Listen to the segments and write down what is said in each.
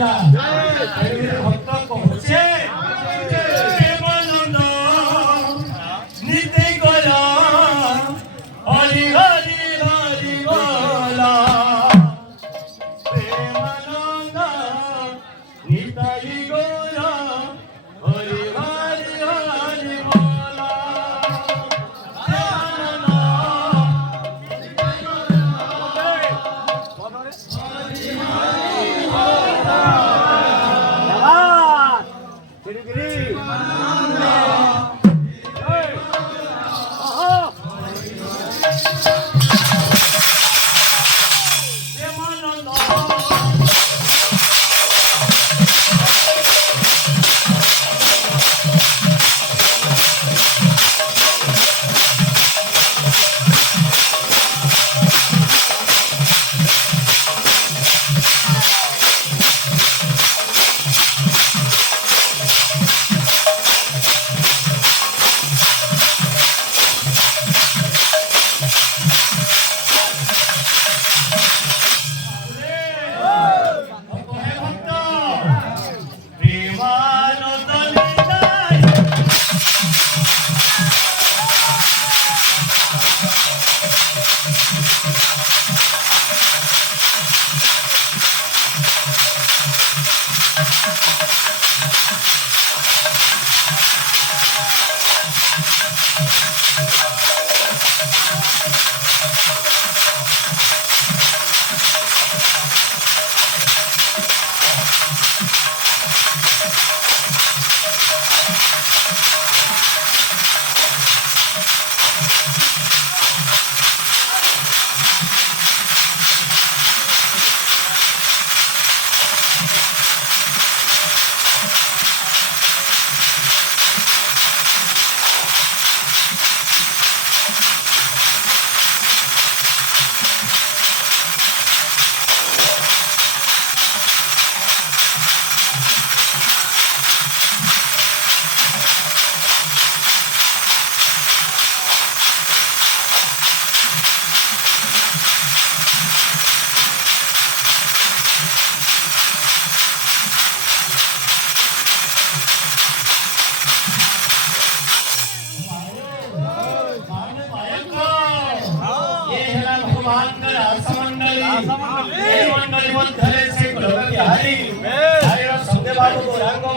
କହିଲା ଭକ୍ତ କହୁଛେ ପ୍ରେମାନନ୍ଦ ନିତି ଗଲା ହରି ହରି ହରି ବୋଲା ପ୍ରେମାନନ୍ଦ ନିତାଇ ଗଲା ହରି ହରି ହରି ବୋଲା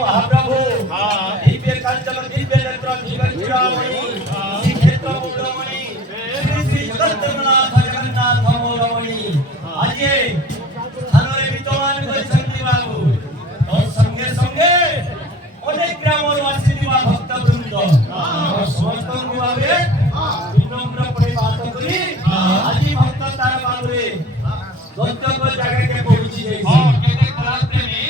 महाप्रभु दिव्य कांचन दिव्य नेत्र दिव्य चूड़ामणि श्री क्षेत्र मौलमणि श्री जगन्नाथ जगन्नाथ मौलमणि आज स्थान रे विद्यमान କରିଛନ୍ତି बाबू तो संगे संगे अनेक ग्राम आसीथिबा भक्त वृंद समस्त भावे विनम्र परि बात करी आज भक्त तार बाबूरे गंतव्य जगह के पहुंची जाई केते खराब प्रेमी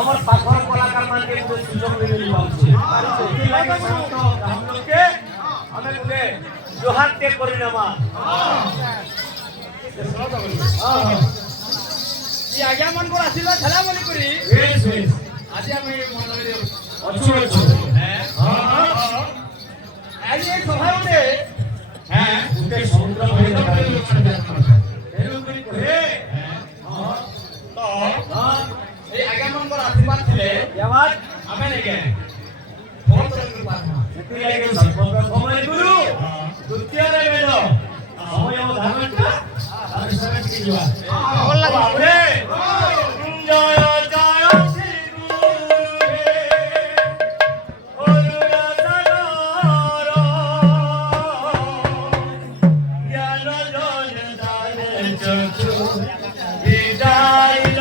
আমার পাথর কলাকার মানে সুযোগ মিলি পাচ্ছে আমি বলে জোহার তে করি না মা এই আজ্ঞা মন কো আসিল খেলা বলি করি বেশ বেশ আজি আমি মন করে অছু অছু হ্যাঁ আজ এই সভায় উঠে হ্যাঁ উঠে সমুদ্র হয়ে তেরুগুড়ি কহে তো হ্যাঁ এই আগামনকর আশীর্বাদ ଥିଲେ यावात ଆମେ ନେଇକେ ବହୁତ କୃପା ସେଥିଲାଗି ସର୍ବପ୍ରଥମେ ଗୁରୁ ଦ୍ୱିତୀୟରେ ବେଦ ସମୟ ଧାରଣଟା ତାପରେ ସଙ୍ଗେ ଟିକେ ଯିବା ଭଲ ଲାଗେ। ବାବୁରେ ଜୟ ଜୟ ଶ୍ରୀ ଗୁରୁ ହେ ଅରୁଣ ସାଗର ଜ୍ଞାନ ଜନ ଦାନ ଚକ୍ଷୁ ବିଦାଇଲ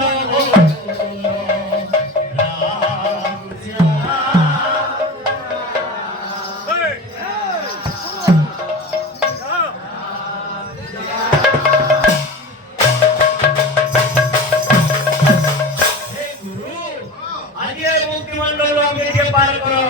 আজকে মুক্তিমণ্ডল আমাকে পার করো